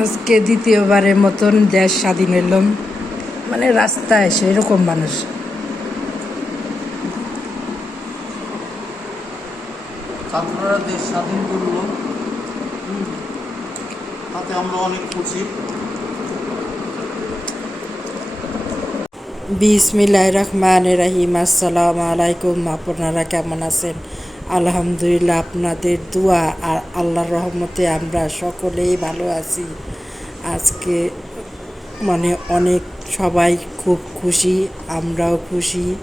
আজকে দ্বিতীয়বারের মতন দেশ স্বাধীন এলাম মানে রাস্তায় এসে এরকম মানুষ। ছাত্ররা দেশ স্বাধীন করল। হুম। তাতে আমরা অনেক খুশি। বিসমিল্লাহ রহমান রাহিম। আসসালাম আলাইকুম। আপনারা কেমন আছেন? আলহামদুলিল্লাহ, আপনাদের দোয়া আর আল্লাহর রহমতে আমরা সকলেই ভালো আছি। আজকে মানে অনেক সবাই খুব খুশি, আমরাও খুশি।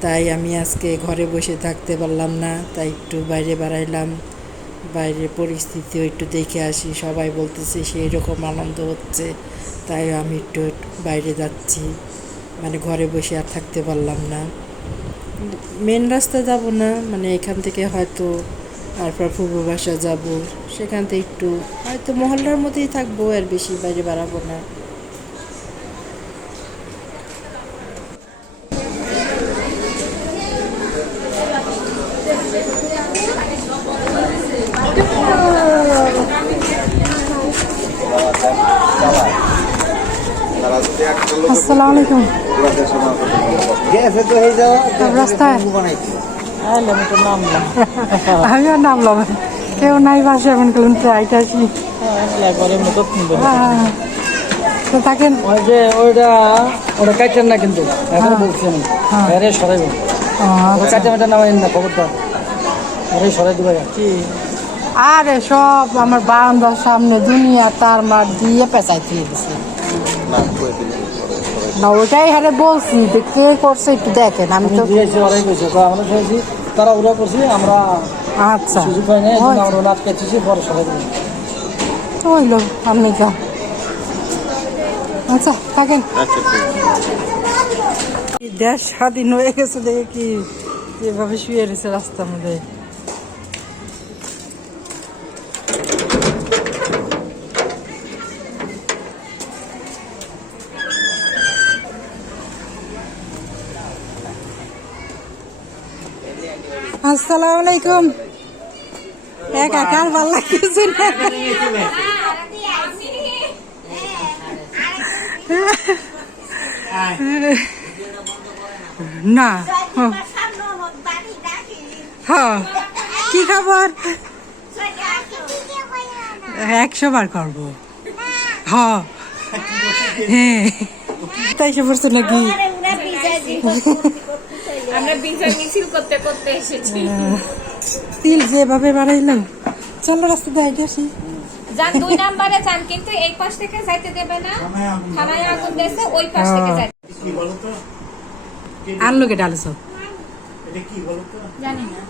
তাই আমি আজকে ঘরে বসে থাকতে পারলাম না, তাই একটু বাইরে বেড়াইলাম। বাইরের পরিস্থিতিও একটু দেখে আসি, সবাই বলতেছে সেই রকম আনন্দ হচ্ছে তাই আমি একটু বাইরে যাচ্ছি। মানে ঘরে বসে আর থাকতে পারলাম না। মেন রাস্তা যাব না মানে এখান থেকে হয়তো তারপর পূর্ব বাসা যাব, সেখান থেকে একটু, হয়তো মহল্লার মধ্যেই থাকব, আর বেশি বাইরে বাড়াবো না। আসসালামু আলাইকুম। হয়ে যাওয়া রাস্তায়? আমিও নামলাম কেউ নাই বাসে এমন করলাম ট্রাইটা কি একবারে মতো কিনবো তো তাকে ওই যে ওইটা ওটা কাটেন না কিন্তু এখন বলছি আমি। হ্যাঁ। আরে সরাইব। কাটে মেটে নামাইন না খবরটা আরে সরাই দিবা। কি? আরে সব আমার বারান্দার সামনে দুনিয়া তার মার দিয়ে পেঁচাই দিয়ে দিছে। না ওটাই হারে বলছি যে কে করছে একটু দেখেন আমি আমি তো দিয়েছি ওরাই কইছে তো আমরা শুনেছি তারা ওরা করছি আমরা আচ্ছা। সুযোগ পাই না। আমরা নাচ কাটছি পরে সরাই দিব তো হইল আপনি যান। আচ্ছা থাকেন। দেশ স্বাধীন হয়ে গেছে দেখে কি এভাবে শুয়ে রয়েছে রাস্তার মধ্যে। আসসালামু আলাইকুম। একা ভালো লাগতেছে না? হ্যাঁ কি খবর? একশো বার করব। হ্যাঁ হ্যাঁ। তাই সে পড়ছে নাকি? আমরা বিজয় মিছিল করতে করতে এসেছি। তিল যেভাবে বাড়াইলাম চলো রাস্তা দিয়ে আইতে আসি। যান দুই নাম্বারে যান কিন্তু এই পাশ থেকে যাইতে দেবে না। থানায় আগুন দিয়েছে ওই পাশ থেকে হ্যাঁ। যাইতে। কি বলো তো আর লোকে ডালেছ এটা কি বলো তো জানি না।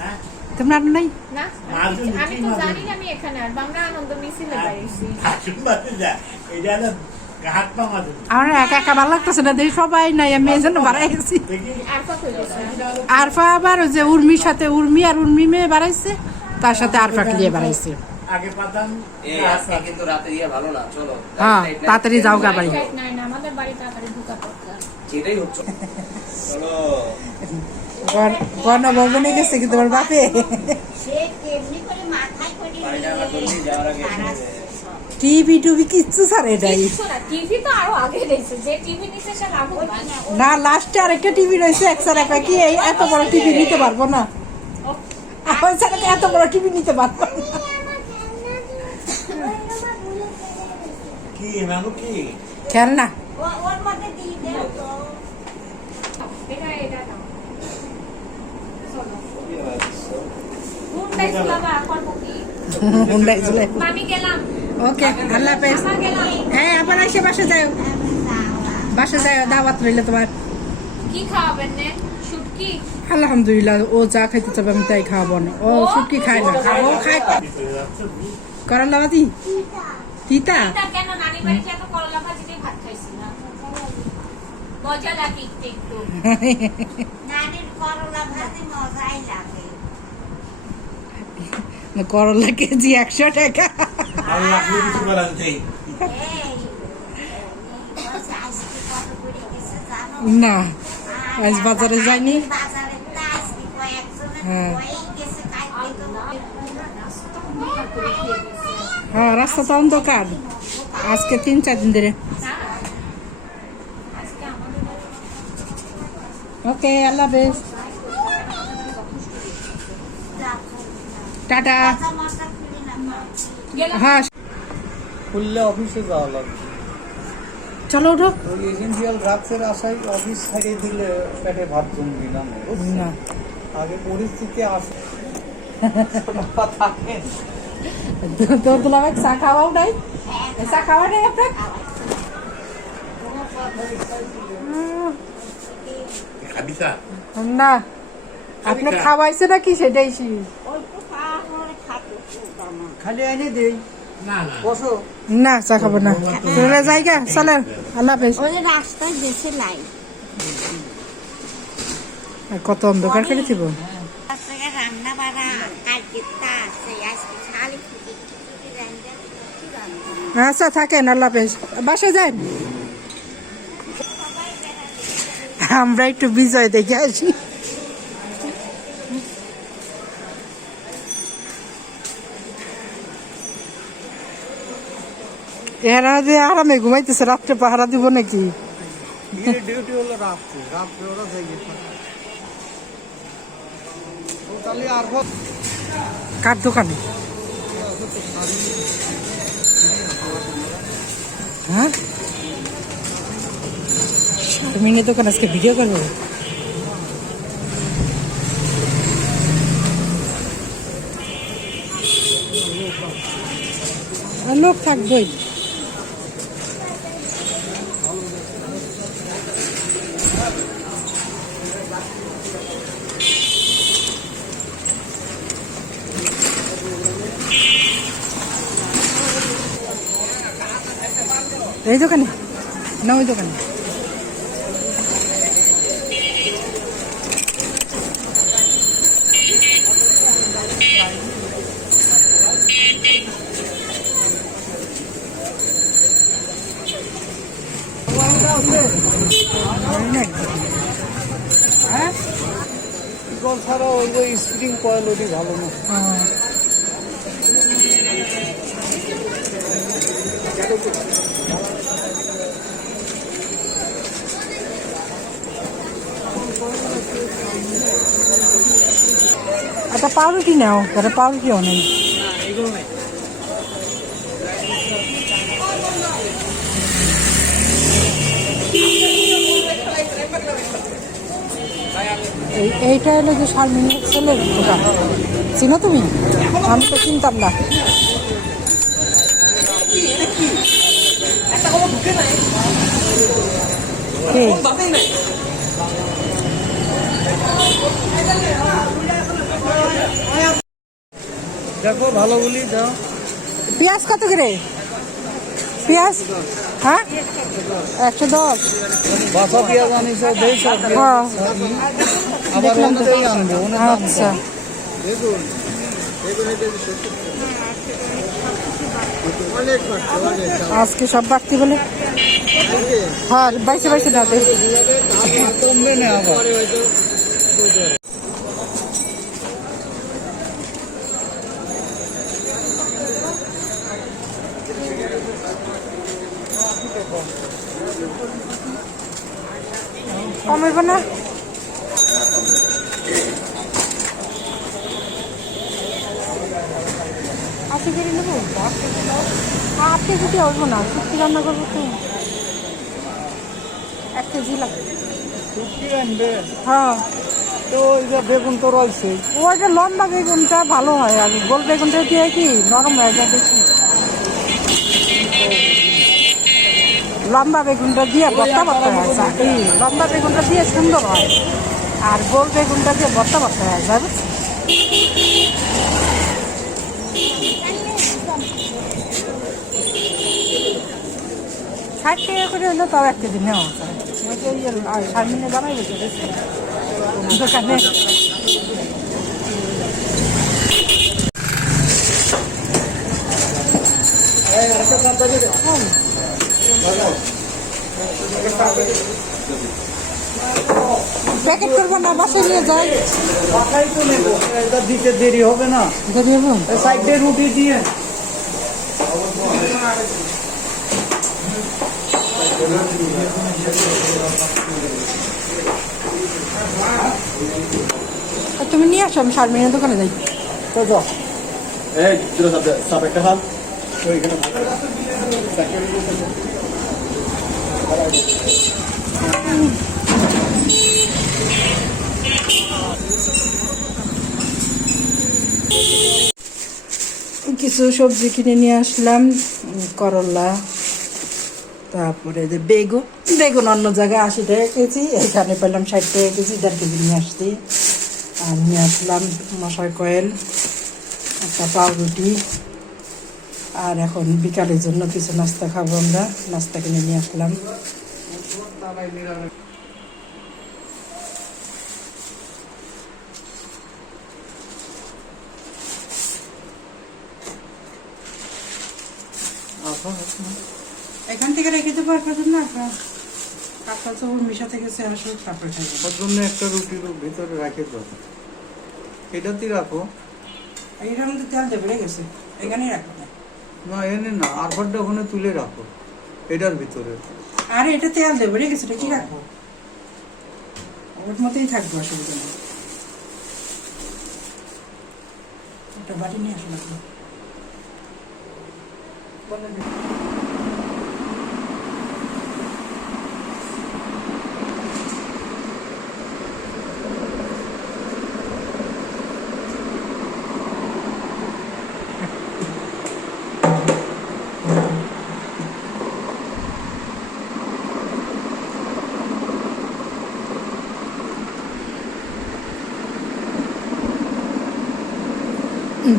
হ্যাঁ? তোমরা আর নাই? না আমি তো জানি আমি এখানে আর আমরা আনন্দ মিছিলে বাইরেছি আসুন বাদে যা। এটা আমার একা একা ভালো লাগতেছে না দেখি সবাই নাই আমি এই জন্য বাড়াই গেছি দেখি আর কত গেছে আরফা আবার ওই যে উর্মির সাথে উর্মি আর উর্মি মেয়ে বাড়াইছে তার সাথে আরফা নিয়ে বাড়াইছে। আগে পাতাম এই আজকে কিন্তু রাতে ইয়ে ভালো না চলো। হ্যাঁ তাড়াতাড়ি যাও গা বাড়ি। লাইট নাই না আমাদের বাড়ি তাড়াতাড়ি ঢুকা দরকার সেটাই হচ্ছে চলো গণভবনে গেছে কি তোমার বাপে টিভি টুভি কিচ্ছু ছাড়ে এটাই না টিভি তো আরও আগে রয়েছে যে টিভি সে লাভ না। লাস্টে আরেকটা টিভি রয়েছে একসাথে একা কি এই এত বড় টিভি নিতে পারব না। আমার ছাড়া তো এত বড় টিভি নিতে পারব না। কি নানু কি? খেল না এটা এটা দাও। চলো হুন্ডাই চলাবা করব কি হুন্ডাই চলে গেলাম। ওকে আল্লাহ হাফেজ। হ্যাঁ আবার এসে বাসে যাও বাসে যাও দাওয়াত রইলে তোমার। কি খাওয়াবেন নে? শুটকি? আলহামদুলিল্লাহ ও যা খাইতে চাবে আমি তাই খাওয়াবো না। ও শুটকি খায় না। ও খায়। করার লাবাদি তিতা কেন? নানি বাড়িতে এত করলা ভাজি দিয়ে ভাত খাইছি না মজা লাগে একটু একটু। নানির করলা ভাজি মজাই লাগে। করলা কেজি একশো টাকা। আল্লাহ কিছু বলেন জানো না আজ বাজারে কয়েকজনের হ্যাঁ। হ্যাঁ রাস্তা তো অন্ধকার আজকে তিন চার দিন ধরে ওকে আল্লাহ হাফেজ টাটা মাথা মাথা খুলি না গেলাম হ্যাঁ খুললে অফিসে যাওয়া লাগবে। চলো উঠো ওই এজেন্সিয়াল ড্রাগসের আশায় অফিস ছাড়িয়ে দিলে পেটে ভাত জমবি না না। আগে পরিস্থিতি আসে তোর ভাই চা খাওয়াও নাই? চা খাওয়া নাই আপনার? খাবি না। আপনি খাওয়াইছে নাকি সেটাই সি অল্প খাওয়া করে খাতে খালি এনে দেই। না না। বসো। না চা খাব না। চলে যাইগা আল্লাহ হাফেজ। রাস্তায় কত অন্ধকার করে থিব রান্না বাড়া খালি রান্না আচ্ছা থাকেন আল্লাহ হাফেজ। বাসে যান। আমরা একটু বিজয় দেখে আসি। এরা যে আরামে ঘুমাইতেছে রাত্রে পাহারা দিব নাকি? ডিউটি হলো রাত্রে রাত্রে ওরা জেগে থাকে। আর কার দোকানে? হ্যাঁ? শারমিনের দোকান আজকে ভিডিও করব? লোক থাকবই। এই দোকানে? না ওই দোকানে। হ্যাঁ? ছাড়া ওই স্প্রিং কয়েল ওটি ভালো না। পাউরুটি নাও একটা পাউরুটিও নেই এই এইটা হলো যে শারমিনের ছেলের দোকান। চিনো তুমি? আমি তো চিনতাম না। কে? দেখো ভালো বলি দাও। পেঁয়াজ কত করে? পেঁয়াজ? হ্যাঁ? একশো দশ। বাসা পেঁয়াজ আনিস আবার আনব আচ্ছা। আজকে সব বাড়তি বলে? হ্যাঁ বাইসে বাইসে দাঁড়াতে কমবে না আপনি করে নেব হাফ কেজিতে হইব না শুক্তি রান্না করব তো। এক কেজি লাগবে। হ্যাঁ। তো ওই যে বেগুন তো রয়েছে। ওইটা লম্বা বেগুনটা ভালো হয় আর গোল বেগুনটা দিয়ে কি নরম হয়ে যায় বেশি লম্বা বেগুনটা দিয়ে ভর্তা ভর্তা হয় যা- এই লম্বা বেগুনটা দিয়ে সুন্দর হয়। আর গোল বেগুনটা দিয়ে ভর্তা ভর্তা হয় যায়? ষাট টাকা করে হলে তাও এক কেজি নেওয়া যায়। ওই যে ইয়ে, আর সামনে জানাই বলছে দোকানে। প্যাকেট করব না বাসায় নিয়ে যাই। বাসাই তো নেব এটা দিতে দেরি হবে না। দেরি হবে? সাইডে রুটি দিয়ে। তুমি নিয়ে আসো আমি শারমিনের দোকানে যাই। তো যাও। এই সাপ একটা খান কিছু সবজি কিনে নিয়ে আসলাম করলা, তারপরে যে বেগুন বেগুন অন্য জায়গায় আশি টাকা কেজি, এখানে পেলাম ষাট টাকা কেজি, দেড় কেজি নিয়ে আসছি। আর নিয়ে আসলাম মশার কয়েল, একটা পাউরুটি। আর এখন বিকালের জন্য কিছু নাস্তা খাব আমরা। নাস্তা কিনে নিয়ে আসলাম। এখান থেকে রেখে দেবো একটা জন্য মিশাতে গেছে তারপরে খাব। ওর জন্য একটা রুটির ভিতরে রাখে তো এটাতেই রাখো। এইটার মধ্যে তেল দেবে গেছে। এখানেই রাখো। না। এনে না আরবারটা ওখানে তুলে রাখো এটার ভিতরে। আরে এটা তেল দেবে গেছে এটা কি রাখব ওর মতোই থাকব অসুবিধা নেই। একটা বাড়ি নিয়ে আসো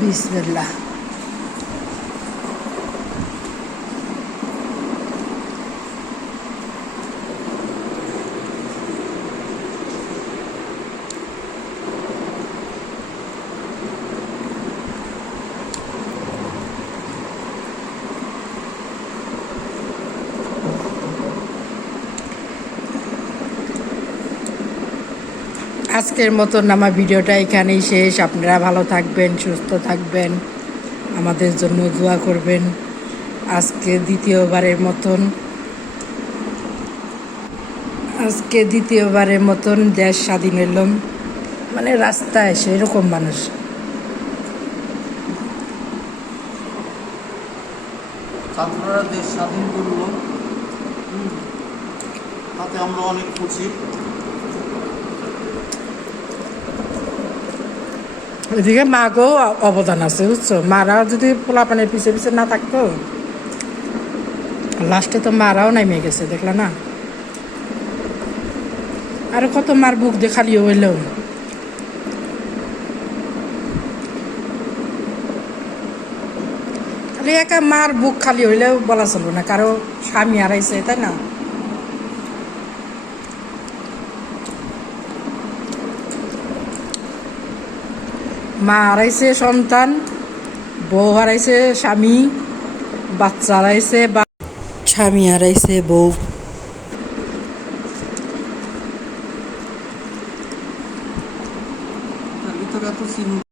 বিসমিল্লাহ আজকের মতন আমার ভিডিওটা এখানেই শেষ। আপনারা ভালো থাকবেন, সুস্থ থাকবেন। আমাদের জন্য দোয়া করবেন। আজকে দ্বিতীয়বারের মতন, আজকে দ্বিতীয়বারের মতন দেশ স্বাধীন হইলাম। মানে রাস্তায় সেরকম মানুষ। ছাত্ররা দেশ স্বাধীন করল। তাতে আমরা অনেক খুশি। এদিকে মাকেও অবদান আছে, বুঝছ? মারা যদি পোলাপানের পিছে পিছে না থাকতো লাস্টে তো মারাও নামিয়ে গেছে, দেখলা না? আর কত মার বুক দেখালিও খালি হইল খালি একা মার বুক খালি হইলেও বলা চলবো না কারও স্বামী হারাইছে তাই না? মা হারাইছে সন্তান বউ হারাইছে স্বামী বাচ্চা হারাইছে বা স্বামী হারাইছে বউ